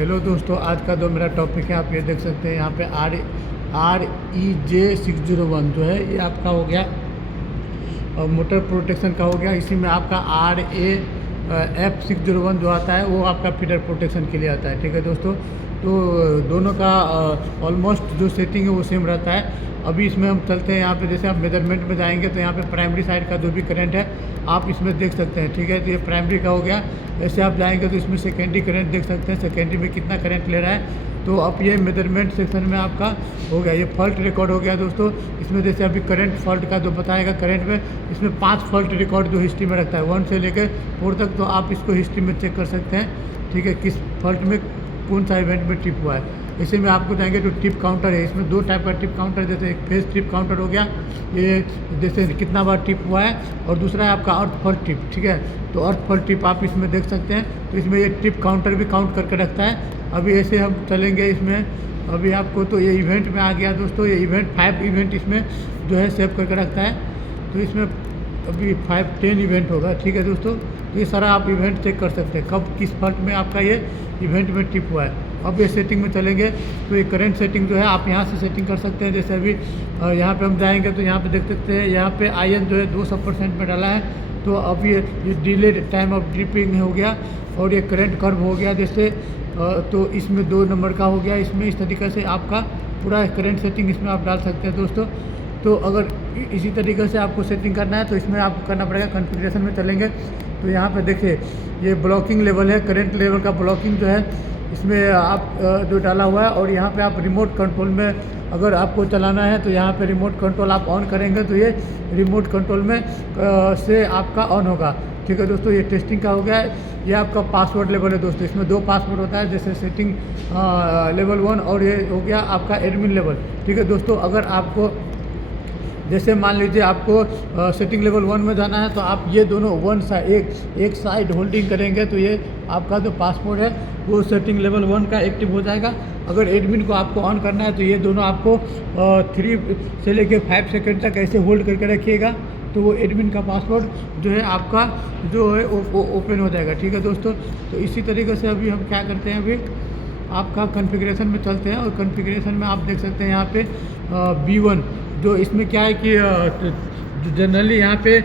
Hello दोस्तों, आज का जो मेरा टॉपिक है आप ये देख सकते हैं यहाँ पे REJ601 जो है ये आपका हो गया और मोटर प्रोटेक्शन का हो गया। इसी में आपका RAF601 जो आता है वो आपका फीडर प्रोटेक्शन के लिए आता है। ठीक है दोस्तों, तो दोनों का ऑलमोस्ट जो सेटिंग है वो सेम रहता है। अभी इसमें हम चलते हैं यहाँ पे, जैसे आप मेजरमेंट में जाएंगे तो यहाँ पे प्राइमरी साइड का जो भी करंट है आप इसमें देख सकते हैं। ठीक है, तो ये प्राइमरी का हो गया। ऐसे आप जाएंगे तो इसमें सेकेंडरी करंट देख सकते हैं, सेकेंडरी में कितना करंट ले रहा है। तो अब ये मेजरमेंट सेक्शन में आपका हो गया, ये फॉल्ट रिकॉर्ड हो गया दोस्तों। इसमें जैसे अभी करंट फॉल्ट का जो बताएगा करंट में, इसमें 5 फॉल्ट रिकॉर्ड जो हिस्ट्री में रखता है 1 से लेकर 4 तक, तो आप इसको हिस्ट्री में चेक कर सकते हैं। ठीक है, किस फॉल्ट में कौन सा इवेंट में टिप हुआ है। इसी में आपको जाएंगे तो टिप काउंटर है। इसमें 2 टाइप का टिप काउंटर, जैसे एक फेस टिप काउंटर हो गया, ये जैसे कितना बार टिप हुआ है, और दूसरा है आपका अर्थ फॉल्ट टिप। ठीक है, तो अर्थ फॉल्ट टिप आप इसमें देख सकते हैं। तो इसमें ये टिप काउंटर भी काउंट करके रखता है। अभी ऐसे हम चलेंगे इसमें, अभी आपको तो ये इवेंट में आ गया दोस्तों। ये इवेंट 5 इवेंट इसमें जो है सेव करके रखता है। तो इसमें अभी 10 इवेंट होगा। ठीक है दोस्तों, तो ये सारा आप इवेंट चेक कर सकते हैं कब किस फॉल्ट में आपका ये इवेंट में टिप हुआ है। अब ये सेटिंग में चलेंगे तो ये करंट सेटिंग जो है आप यहाँ से सेटिंग कर सकते हैं। जैसे अभी यहाँ पे हम जाएंगे तो यहाँ पे देख सकते हैं, यहाँ पे IN जो है 200% में डाला है। तो अब ये डिले टाइम ऑफ ड्रिपिंग हो गया, और ये करंट कर्व हो गया जैसे, तो इसमें 2 नंबर का हो गया। इसमें इस तरीके से आपका पूरा करंट सेटिंग इसमें आप डाल सकते हैं दोस्तों। तो अगर इसी तरीके से आपको सेटिंग करना है तो इसमें आपको करना पड़ेगा, कॉन्फ़िगरेशन में चलेंगे तो यहाँ पे देखिए ये ब्लॉकिंग लेवल है, करंट लेवल का ब्लॉकिंग जो है इसमें आप जो डाला हुआ है। और यहाँ पे आप रिमोट कंट्रोल में अगर आपको चलाना है तो यहाँ पे रिमोट कंट्रोल आप ऑन करेंगे तो ये रिमोट कंट्रोल में से आपका ऑन होगा। ठीक है दोस्तों, ये टेस्टिंग का हो गया है। ये आपका पासवर्ड लेवल है दोस्तों, इसमें 2 पासवर्ड होता है, जैसे सेटिंग लेवल 1 और ये हो गया आपका एडमिन लेवल। ठीक है दोस्तों, अगर आपको जैसे मान लीजिए आपको सेटिंग लेवल 1 में जाना है तो आप ये दोनों एक साइड होल्डिंग करेंगे तो ये आपका जो पासवर्ड है वो सेटिंग लेवल 1 का एक्टिव हो जाएगा। अगर एडमिन को आपको ऑन करना है तो ये दोनों आपको 3 से लेकर 5 सेकेंड तक ऐसे होल्ड करके रखिएगा, तो वो एडमिन का पासवर्ड जो है आपका जो है वो ओपन हो जाएगा। ठीक है दोस्तों, तो इसी तरीके से अभी हम क्या करते हैं, अभी आपका कॉन्फ़िगरेशन में चलते हैं। और कॉन्फ़िगरेशन में आप देख सकते हैं यहाँ पे B1 जो इसमें क्या है कि जनरली यहाँ पे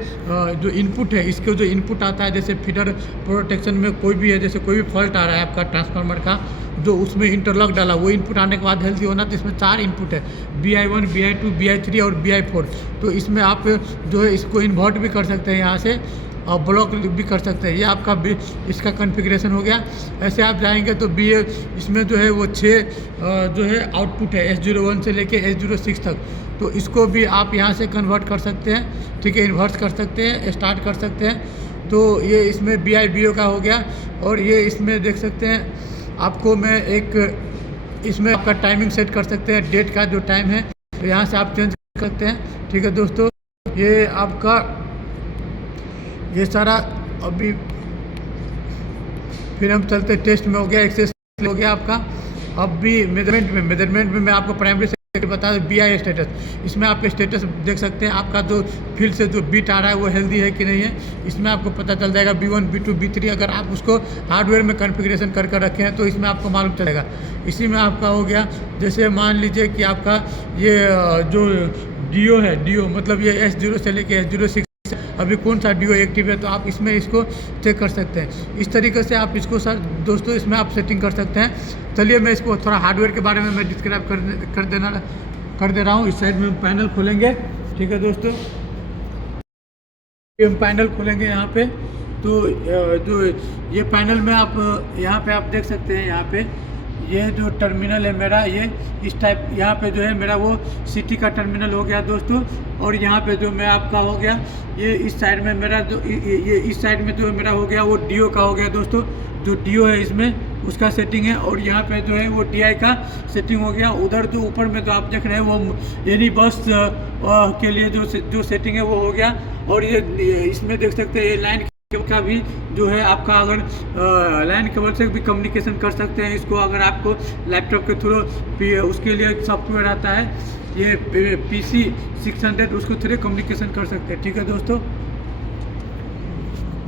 जो इनपुट है, इसको जो इनपुट आता है, जैसे फीडर प्रोटेक्शन में कोई भी है, जैसे कोई भी फॉल्ट आ रहा है आपका ट्रांसफार्मर का, जो उसमें इंटरलॉक डाला वो इनपुट आने के बाद हेल्दी होना, तो इसमें 4 इनपुट है, BI1, BI2, BI3 और BI4। तो इसमें आप जो है इसको इन्वर्ट भी कर सकते हैं यहाँ से, और ब्लॉक भी कर सकते हैं। ये आपका इसका कॉन्फ़िगरेशन हो गया। ऐसे आप जाएंगे तो इसमें जो है वो 6 जो है आउटपुट है, S01 से लेके S06 तक। तो इसको भी आप यहाँ से कन्वर्ट कर सकते हैं। ठीक है, इन्वर्ट कर सकते हैं, स्टार्ट कर सकते हैं। तो ये इसमें BIBO का हो गया। और ये इसमें देख सकते हैं आपको मैं एक इसमें आपका टाइमिंग सेट कर सकते हैं, डेट का जो टाइम है तो यहाँ से आप चेंज कर सकते हैं। ठीक है दोस्तों, ये आपका ये सारा अभी फिर हम चलते टेस्ट में हो गया, एक्सेस हो गया आपका। अब भी मेजरमेंट में मैं आपको प्राइमरी से बता दूं BI स्टेटस, इसमें आपके स्टेटस देख सकते हैं, आपका जो फील्ड से जो बीट आ रहा है वो हेल्दी है कि नहीं है, इसमें आपको पता चल जाएगा। B1, B2, B3 अगर आप उसको हार्डवेयर में कॉन्फ़िगरेशन करके रखे हैं तो इसमें आपको मालूम चलेगा। इसी में आपका हो गया, जैसे मान लीजिए कि आपका ये जो DO है, DO मतलब ये S0 से लेके S06 अभी कौन सा DO एक्टिव है, तो आप इसमें इसको चेक कर सकते हैं। इस तरीके से आप इसको सर दोस्तों इसमें आप सेटिंग कर सकते हैं। चलिए मैं इसको थोड़ा हार्डवेयर के बारे में मैं डिस्क्राइब कर दे रहा हूँ। इस साइड में हम पैनल खोलेंगे। ठीक है दोस्तों, हम पैनल खोलेंगे यहाँ पे, तो जो ये पैनल में आप यहाँ पे आप देख सकते हैं, यहाँ पे ये जो टर्मिनल है मेरा, ये इस टाइप यहाँ पे जो है मेरा वो सिटी का टर्मिनल हो गया दोस्तों। और यहाँ पे जो मैं आपका हो गया, ये इस साइड में मेरा जो ये इस साइड में जो मेरा हो गया वो DO का हो गया दोस्तों। जो DO है इसमें उसका सेटिंग है, और यहाँ पे जो है वो DI का सेटिंग हो गया। उधर जो ऊपर में जो आप देख रहे हैं वो यानी बस के लिए जो सेटिंग है वो हो गया। और ये इसमें देख सकते हैं ये लाइन का भी जो है आपका, अगर लाइन केबल से भी कम्युनिकेशन कर सकते हैं इसको, अगर आपको लैपटॉप के थ्रू उसके लिए सॉफ्टवेयर आता है ये PC 600, उसको थ्रू कम्युनिकेशन कर सकते हैं। ठीक है दोस्तों।